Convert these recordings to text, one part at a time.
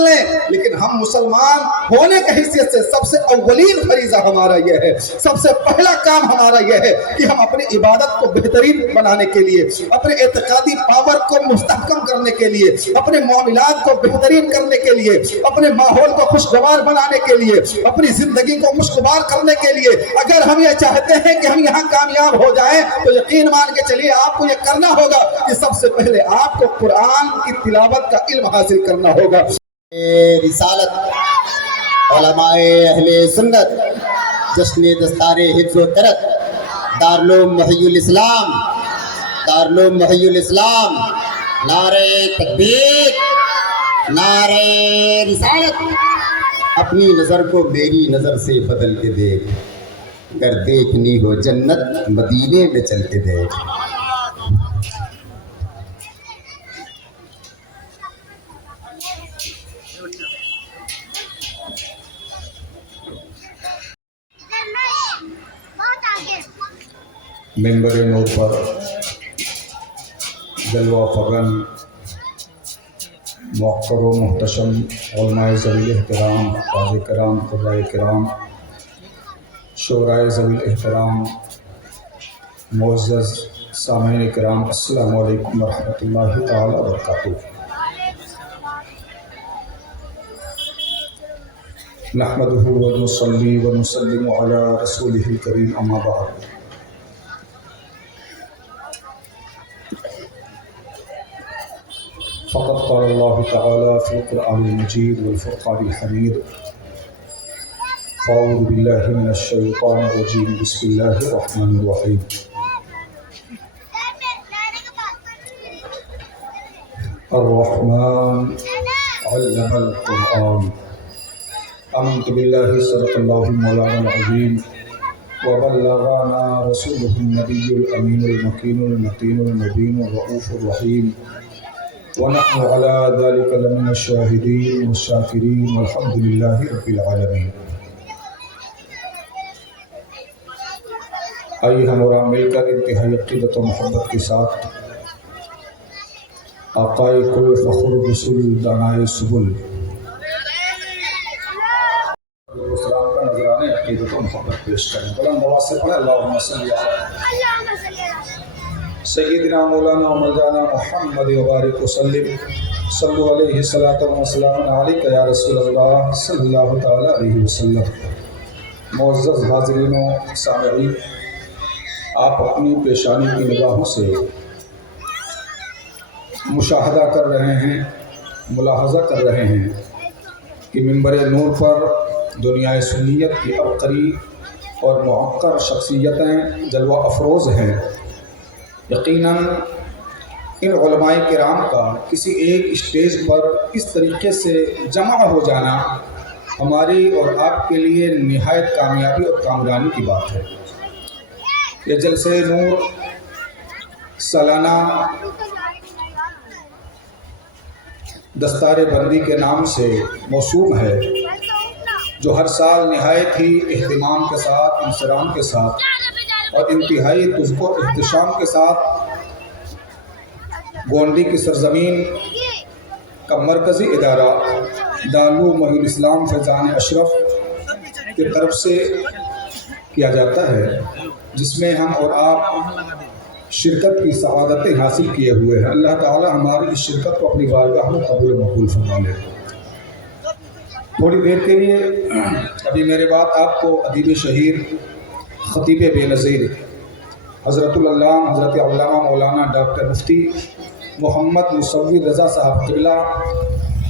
لیں، لیکن ہم مسلمان ہونے کی حیثیت سے سب سے اولین فریضہ ہمارا یہ ہے، سب سے پہلا کام ہمارا یہ ہے کہ ہم اپنی عبادت کو بہترین بنانے کے لیے، اپنے اعتقادی پاور کو مستحکم کرنے کے لیے، اپنے معاملات کو بہترین کرنے کے لیے، اپنے ماحول کو خوشگوار بنانے کے لیے، اپنی زندگی کو خوشگوار کرنے کے لیے اگر ہم یہ چاہتے ہیں کہ ہم یہاں کامیاب ہو جائیں تو یقین مان کے چلیے آپ کو یہ کرنا ہوگا کہ سب سے پہلے آپ کو قرآن کی تلاوت کا علم حاصل کرنا ہوگا۔ رسالت علماء اہل سنت جشن دستار حفظ و ترک دارالعلوم محی الاسلام، دارالعلوم محی الاسلام، نعرہ تکبیر، نعرہ رسالت۔ اپنی نظر کو میری نظر سے بدل کے دیکھ، اگر دیکھنی ہو جنت مدینے میں چل کے دیکھ۔ منبر نور پر جلوہ فغن موقر و محتشم علماء ذوی الاحترام، قاضی کرام، قضاء کرام، شورائے ذوی الاحترام، معزز سامعین کرام، السلام علیکم ورحمۃ اللہ تعالی وبرکاتہ۔ نحمدہ ونصلی ونسلم علی رسولہ الکریم، اما بعد۔ فقد قال اللہ تعالی فی القرآن المجید والفرقان الحمید، فاعوذ باللہ من الشیطان الرجیم، بسم اللہ الرحمن الرحیم۔ الرحمن علم القرآن۔ آمنت باللہ، صدق اللہ مولانا العظیم، وبلغنا رسولہ النبی الامین المکین المتین المبین الرؤوف الرحیم، ونحن على ذلك لمن الشاہدین والشاکرین، والحمد للہ رب العالمین۔ آئیے ہم اور آپ مل کر انتہائی عقیدت و محبت کے ساتھ آقائے کل فخر رسول دانائے سبل السلام کا نذرانے عقیدت و محبت پیش کریں۔ بلند آواز سے پڑھیں، اللہم صلی علی سیدنا مولانا مولانا محمد وبارک وسلم، صلو علیہ الصلاۃ والسلام علیک یا رسول اللہ صلی اللہ تعالی علیہ وسلم۔ معزز حاضرین و سامعین، آپ اپنی پیشانی کی نگاہوں سے مشاہدہ کر رہے ہیں، ملاحظہ کر رہے ہیں کہ منبر نور پر دنیا سنیت کی عبقری اور معقر شخصیتیں جلوہ افروز ہیں۔ یقیناً ان علماء کرام کا کسی ایک اسٹیج پر اس طریقے سے جمع ہو جانا ہماری اور آپ کے لیے نہایت کامیابی اور کامرانی کی بات ہے۔ یہ جلسہ نور سالانہ دستار بندی کے نام سے موسوم ہے، جو ہر سال نہایت ہی اہتمام کے ساتھ، انصرام کے ساتھ اور انتہائی تذکر و احتشام کے ساتھ گونڈی کی سرزمین کا مرکزی ادارہ دارالعلوم محی الاسلام فیضان اشرف کی طرف سے کیا جاتا ہے، جس میں ہم اور آپ شرکت کی سعادتیں حاصل کیے ہوئے ہیں۔ اللہ تعالی ہماری اس شرکت کو اپنی بارگاہ میں قبول و مقبول فرما لے۔ تھوڑی دیر کے لیے ابھی میرے بعد آپ کو ادیب شہیر، خطیب بے نظیر حضرت العلامہ حضرت علامہ مولانا ڈاکٹر مفتی محمد مصور رضا صاحب قبلہ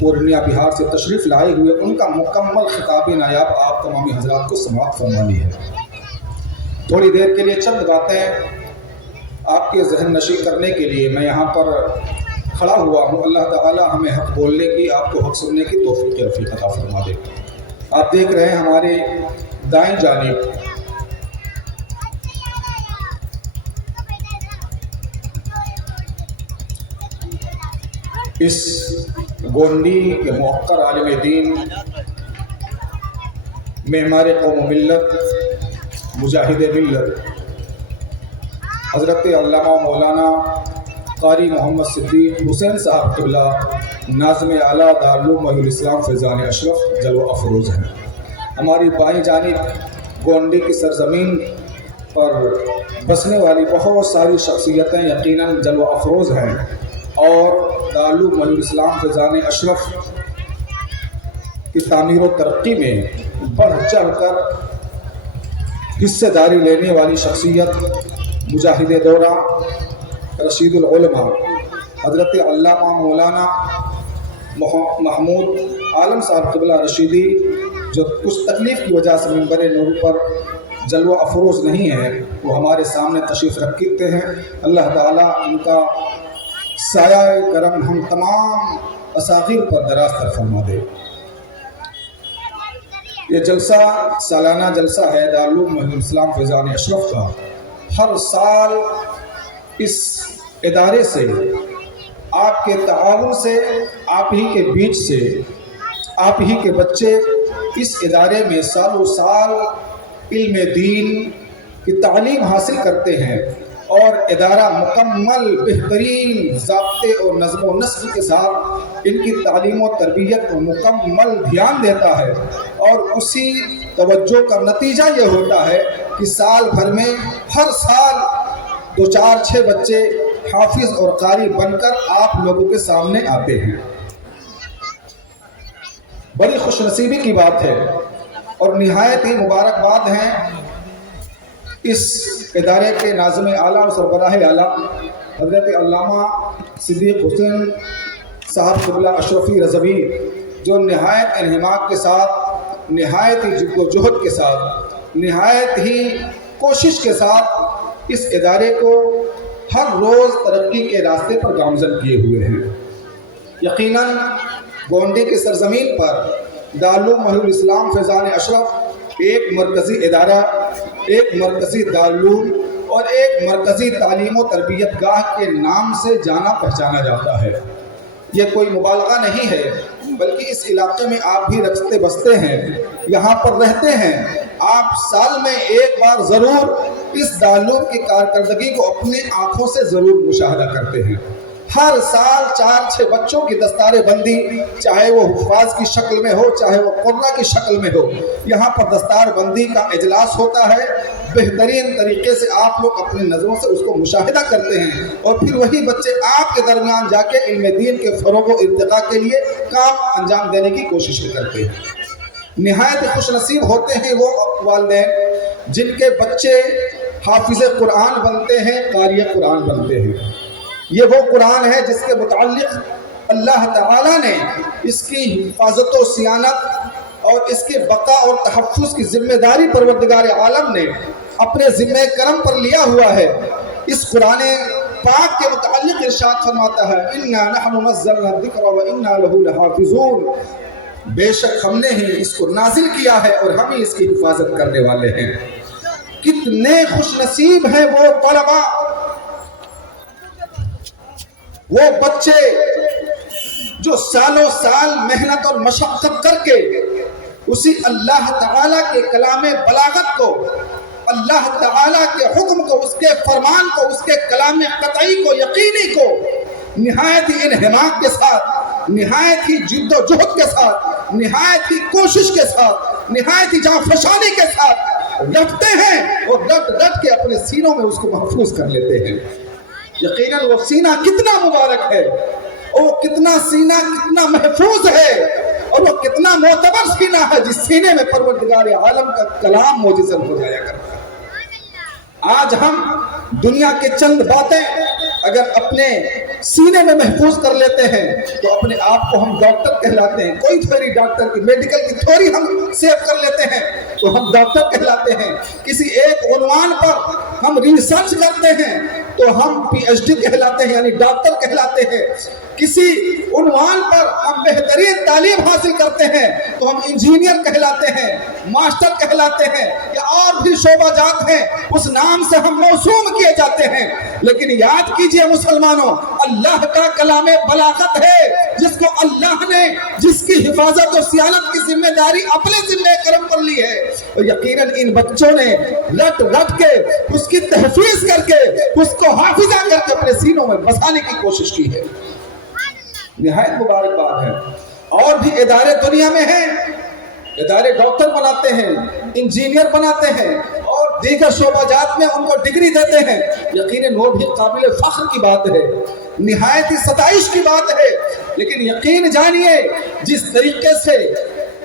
پورنیہ بہار سے تشریف لائے ہوئے، ان کا مکمل خطاب نایاب آپ تمامی حضرات کو سماعت فرمانی ہے۔ تھوڑی دیر کے لیے چند باتیں آپ کے ذہن نشین کرنے کے لیے میں یہاں پر کھڑا ہوا ہوں۔ اللہ تعالی ہمیں حق بولنے کی، آپ کو حق سننے کی توفیق رفیق عطا فرما دے۔ آپ دیکھ رہے ہیں ہمارے دائیں جانب اس گونڈی کے موقر عالم دین، معمار قوم و ملت، مجاہد ملت، حضرت علامہ مولانا قاری محمد صدیق حسین صاحب قبلہ ناظم اعلیٰ دارالعلوم محی الاسلام فیضان اشرف جلوہ افروز ہیں۔ ہماری بائیں جانب گونڈی کی سرزمین پر بسنے والی بہت ساری شخصیتیں یقیناً جلوہ افروز ہیں اور دارالعلوم محی الاسلام فیضان اشرف کی تعمیر و ترقی میں بڑھ چڑھ کر حصے داری لینے والی شخصیت مجاہد دورہ رشید العلماء حضرت علامہ مولانا محمود عالم صاحب قبلہ رشیدی جو کچھ تکلیف کی وجہ سے منبر نور پر جلوہ افروز نہیں ہے، وہ ہمارے سامنے تشریف رکھتے ہیں۔ اللہ تعالیٰ ان کا سایہ کرم ہم تمام اساغیر پر دراز تر فرما دے۔ یہ جلسہ سالانہ جلسہ ہے دارالعلوم محی الاسلام فیضان اشرف کا۔ ہر سال اس ادارے سے، آپ کے تعاون سے، آپ ہی کے بیچ سے، آپ ہی کے بچے اس ادارے میں سالوں سال علم دین کی تعلیم حاصل کرتے ہیں اور ادارہ مکمل بہترین ضابطے اور نظم و نسق کے ساتھ ان کی تعلیم و تربیت کو مکمل دھیان دیتا ہے، اور اسی توجہ کا نتیجہ یہ ہوتا ہے کہ سال بھر میں ہر سال 2-4-6 بچے حافظ اور قاری بن کر آپ لوگوں کے سامنے آتے ہیں۔ بڑی خوش نصیبی کی بات ہے اور نہایت ہی مبارکباد ہیں اس ادارے کے ناظم اعلیٰ و سربراہ اعلیٰ حضرت علامہ صدیق حسین صاحب قبلہ اشرفی رضوی، جو نہایت انہماک کے ساتھ، نہایت ہی جد و جہد کے ساتھ، نہایت ہی کوشش کے ساتھ اس ادارے کو ہر روز ترقی کے راستے پر گامزن کیے ہوئے ہیں۔ یقیناً گونڈی کی سرزمین پر دارالعلوم محی الاسلام فیضان اشرف ایک مرکزی ادارہ، ایک مرکزی دارالعلوم اور ایک مرکزی تعلیم و تربیت گاہ کے نام سے جانا پہچانا جاتا ہے۔ یہ کوئی مبالغہ نہیں ہے، بلکہ اس علاقے میں آپ بھی رچتے بستے ہیں، یہاں پر رہتے ہیں، آپ سال میں ایک بار ضرور اس دارالعلوم کی کارکردگی کو اپنی آنکھوں سے ضرور مشاہدہ کرتے ہیں۔ ہر سال 4-6 بچوں کی دستار بندی، چاہے وہ حفاظ کی شکل میں ہو، چاہے وہ قرہ کی شکل میں ہو، یہاں پر دستار بندی کا اجلاس ہوتا ہے۔ بہترین طریقے سے آپ لوگ اپنی نظروں سے اس کو مشاہدہ کرتے ہیں اور پھر وہی بچے آپ کے درمیان جا کے علم دین کے فروغ و ارتقاء کے لیے کام انجام دینے کی کوشش کرتے ہیں۔ نہایت خوش نصیب ہوتے ہیں وہ والدین جن کے بچے حافظ قرآن بنتے ہیں، قاری قرآن بنتے ہیں۔ یہ وہ قرآن ہے جس کے متعلق اللہ تعالیٰ نے اس کی حفاظت و صیانت اور اس کے بقا اور تحفظ کی ذمہ داری پروردگار عالم نے اپنے ذمہ کرم پر لیا ہوا ہے۔ اس قرآن پاک کے متعلق ارشاد فرماتا ہے اِنَّا نَحْنُ نَزَّلْنَا الذِّكْرَ وَإِنَّا لَهُ لَحَافِظُونَ، بے شک ہم نے ہی اس کو نازل کیا ہے اور ہم ہی اس کی حفاظت کرنے والے ہیں۔ کتنے خوش نصیب ہیں وہ طلباء، وہ بچے جو سالوں سال محنت اور مشقت کر کے اسی اللہ تعالیٰ کے کلام بلاغت کو، اللہ تعالیٰ کے حکم کو، اس کے فرمان کو، اس کے کلام قطعی کو، یقینی کو نہایت ہی انہماک کے ساتھ، نہایت ہی جد و جہد کے ساتھ، نہایت ہی کوشش کے ساتھ، نہایت ہی جانفشانی کے ساتھ رکھتے ہیں اور ڈٹ کے اپنے سینوں میں اس کو محفوظ کر لیتے ہیں۔ یقیناً وہ سینہ کتنا مبارک ہے، اور وہ کتنا سینہ کتنا محفوظ ہے، اور وہ کتنا معتبر سینہ ہے جس سینے میں پروردگار عالم کا کلام موجزن ہو جایا کرتا ہے۔ آج ہم دنیا کے چند باتیں اگر اپنے سینے میں محفوظ کر لیتے ہیں تو اپنے آپ کو ہم ڈاکٹر کہلاتے ہیں۔ کوئی تھیوری ڈاکٹر کی، میڈیکل کی تھیوری ہم سیو کر لیتے ہیں تو ہم ڈاکٹر کہلاتے ہیں۔ کسی ایک عنوان پر ہم ریسرچ کرتے ہیں تو ہم پی ایچ ڈی کہلاتے ہیں، یعنی ڈاکٹر کہلاتے ہیں۔ کسی عنوان پر ہم بہترین تعلیم حاصل کرتے ہیں تو ہم انجینئر کہلاتے ہیں، ماسٹر کہلاتے ہیں، یا اور بھی شعبہ جات ہیں، اس نام سے ہم موسوم کیے جاتے ہیں۔ لیکن یاد کیجئے مسلمانوں، اللہ کا کلام بلاغت ہے جس کو اللہ نے جس کی حفاظت و صیانت کی ذمہ داری اپنے ذمہ کرم پر لی ہے، اور یقیناً ان بچوں نے رٹ رٹ کے اس کی تحفیظ کر کے اس کو حافظہ کر کے اپنے سینوں میں بسانے کی کوشش کی ہے۔ نہایت مبارکباد ہے۔ اور بھی ادارے دنیا میں ہیں، ادارے ڈاکٹر بناتے ہیں، انجینئر بناتے ہیں اور دیگر شعبہ جات میں ان کو ڈگری دیتے ہیں، یقیناً وہ بھی قابل فخر کی بات ہے، نہایت ہی ستائش کی بات ہے۔ لیکن یقین جانیے جس طریقے سے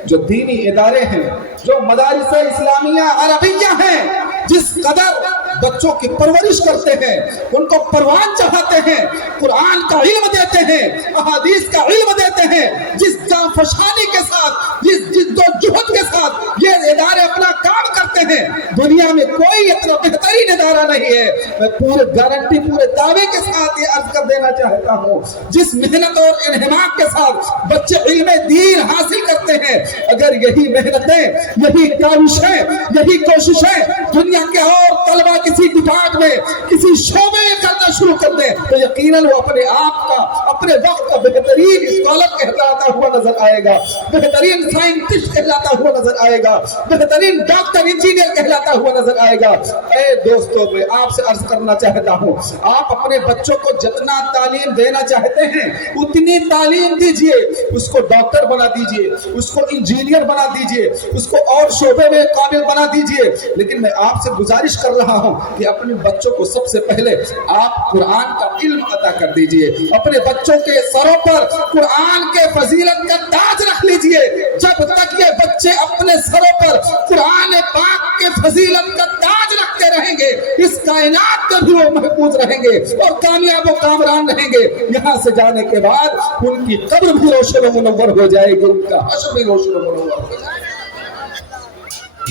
جو دینی ادارے ہیں، جو مدارس اسلامیہ عربیہ ہیں، جس قدر بچوں کی پرورش کرتے ہیں، ان کو پروان چڑھاتے ہیں، قرآن کا علم دیتے ہیں، احادیث کا علم دیتے ہیں، جس جانفشانی کے ساتھ، جس جد و جہد کے ساتھ یہ ادارے اپنا کام کرتے ہیں، دنیا میں کوئی اتنا بہترین ادارہ نہیں ہے۔ میں پورے گارنٹی، پورے دعوے کے ساتھ یہ عرض کر دینا چاہتا ہوں، جس محنت اور انہماک کے ساتھ بچے علم دین حاصل کرتے ہیں، اگر یہی محنتیں، یہی کاوشیں، یہی کوششیں دنیا کے اور طلبہ کسی ڈپارٹ میں، کسی شعبے میں کرنا شروع کر دیں تو یقیناً وہ اپنے آپ کا، اپنے وقت کا بہترین اسکالر کہلاتا ہوا نظر آئے گا، بہترین سائنٹسٹ کہلاتا ہوا نظر آئے گا، بہترین ڈاکٹر، انجینئر کہلاتا ہوا نظر آئے گا۔ اے دوستو، میں آپ سے عرض کرنا چاہتا ہوں، آپ اپنے بچوں کو جتنا تعلیم دینا چاہتے ہیں اتنی تعلیم دیجئے، اس کو ڈاکٹر بنا دیجئے، اس کو انجینئر بنا دیجئے، اس کو اور شعبے میں قابل بنا دیجئے، لیکن میں آپ سے گزارش کر رہا ہوں کہ اپنے بچوں کو سب سے پہلے آپ قرآن کا علم عطا کر دیجئے، اپنے بچوں کے سروں پر قرآن کے فضیلت کا تاج رکھ لیجئے۔ جب تک یہ بچے اپنے سروں پر قرآن پاک کے فضیلت کا تاج رکھتے رہیں گے، اس کائنات میں بھی وہ محفوظ رہیں گے اور کامیاب و کامران رہیں گے۔ یہاں سے جانے کے بعد ان کی قبر بھی روشن و منور ہو جائے گی، ان کا حشر بھی روشن و منور ہو جائے گا۔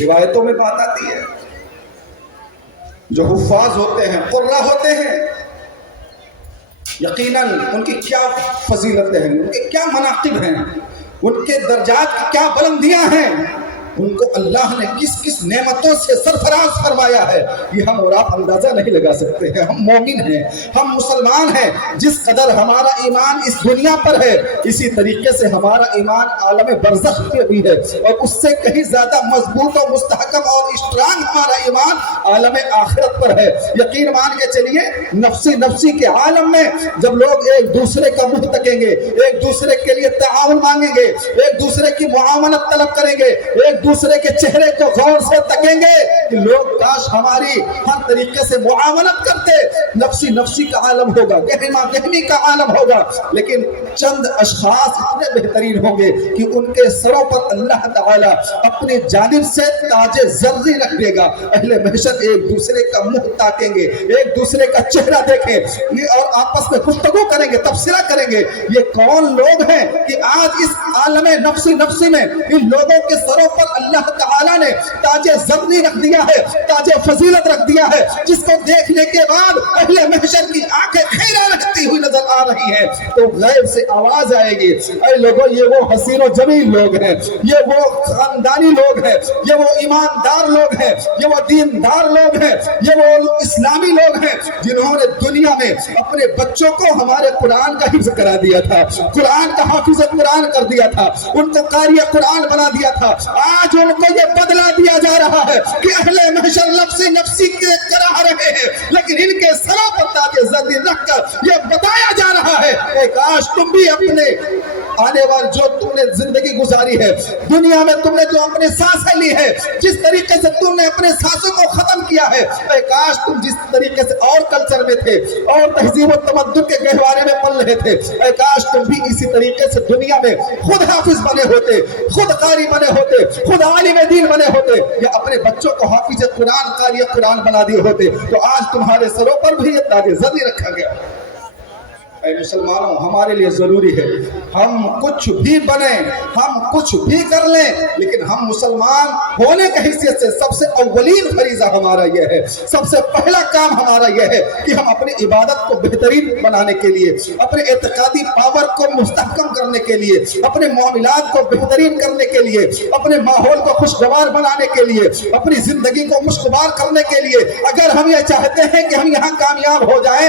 روایتوں میں بات آتی ہے، جو حفاظ ہوتے ہیں، قرہ ہوتے ہیں، یقیناً ان کی کیا فضیلتیں ہیں، ان کے کیا مناقب ہیں، ان کے درجات کی کیا بلندیاں ہیں، ان کو اللہ نے کس کس نعمتوں سے سرفراز فرمایا ہے، یہ ہم اور آپ اندازہ نہیں لگا سکتے ہیں۔ ہم مومن ہیں، ہم مسلمان ہیں، جس قدر ہمارا ایمان اس دنیا پر ہے اسی طریقے سے ہمارا ایمان عالم برزخ میں بھی ہے، اور اس سے کہیں زیادہ مضبوط و مستحکم اور اسٹرانگ ہمارا ایمان عالم آخرت پر ہے۔ یقین مان کے چلیے، نفسی نفسی کے عالم میں جب لوگ ایک دوسرے کا منہ تکیں گے، ایک دوسرے کے لیے تعاون مانگیں گے، ایک دوسرے کی معاونت طلب کریں گے، ایک دوسرے کے چہرے کو غور سے تکیں گے کہ لوگ کاش ہماری ہر طریقے سے معاونت کرتے، نفسی نفسی کا عالم ہوگا، گہما گہمی کا عالم ہوگا، لیکن چند اشخاص اتنے بہترین ہوں گے کہ ان کے سروں پر اللہ تعالی اپنی جانب سے تاج زرری رکھ دے گا۔ اہل محشر ایک دوسرے کا منہ تاکیں گے، ایک دوسرے کا چہرہ دیکھیں اور آپس میں گفتگو کریں گے، تبصرہ کریں گے، یہ کون لوگ ہیں کہ آج اس عالم نفسی نفسی میں ان لوگوں کے سروں پر اللہ تعالیٰ نے تاج زرری رکھ دیا ہے، تاج فضیلت رکھ دیا ہے، جس کو دیکھنے کے بعد اہل محشر کی آنکھیں خیرہ رکھتی ہوئی نظر آ رہی ہیں، تو غیب سے آواز آئے گی، اے لوگوں، یہ وہ حسین و جمیل لوگ ہیں، یہ وہ خاندانی لوگ ہیں، یہ وہ ایماندار لوگ ہیں، یہ وہ دیندار لوگ ہیں، یہ وہ اسلامی لوگ ہیں جنہوں نے دنیا میں اپنے بچوں کو ہمارے قرآن کا حفظ کرا دیا تھا، قرآن کا حافظ قرآن کر دیا تھا، ان کو قاری قرآن بنا دیا تھا۔ آج ان کو یہ بدلہ دیا جا رہا ہے کہ اہل محشر نفسی نفسی کے کرا رہے ہیں، لیکن ان کے سروں پر تاج زرری رکھ کر یہ بتایا جا رہا ہے کہ کاش تم بھی اپنے آنے والے جو تم نے زندگی گزاری ہے دنیا میں، تم نے جو اپنے سانسیں لی ہے، جس طریقے سے تم نے اپنے سانسوں کو ختم کیا ہے، اے کاش تم جس طریقے سے اور کلچر میں تھے اور تہذیب و تمدن کے گہوارے میں پل رہے تھے، اے کاش تم بھی اسی طریقے سے دنیا میں خود حافظ بنے ہوتے، خود قاری بنے ہوتے، خود عالم دین بنے ہوتے، یا اپنے بچوں کو حافظ قرآن قاری قرآن بنا دیے ہوتے، تو آج تمہارے سروں پر بھی یہ تاج زرری رکھا گیا۔ اے مسلمانوں، ہمارے لیے ضروری ہے ہم کچھ بھی بنیں، ہم کچھ بھی کر لیں، لیکن ہم مسلمان ہونے کی حیثیت سے سب سے اولین فریضہ ہمارا یہ ہے، سب سے پہلا کام ہمارا یہ ہے کہ ہم اپنی عبادت کو بہترین بنانے کے لیے، اپنے اعتقادی پاور کو مستحکم کرنے کے لیے، اپنے معاملات کو بہترین کرنے کے لیے، اپنے ماحول کو خوشگوار بنانے کے لیے، اپنی زندگی کو خوشگوار کرنے کے لیے، اگر ہم یہ چاہتے ہیں کہ ہم یہاں کامیاب ہو جائیں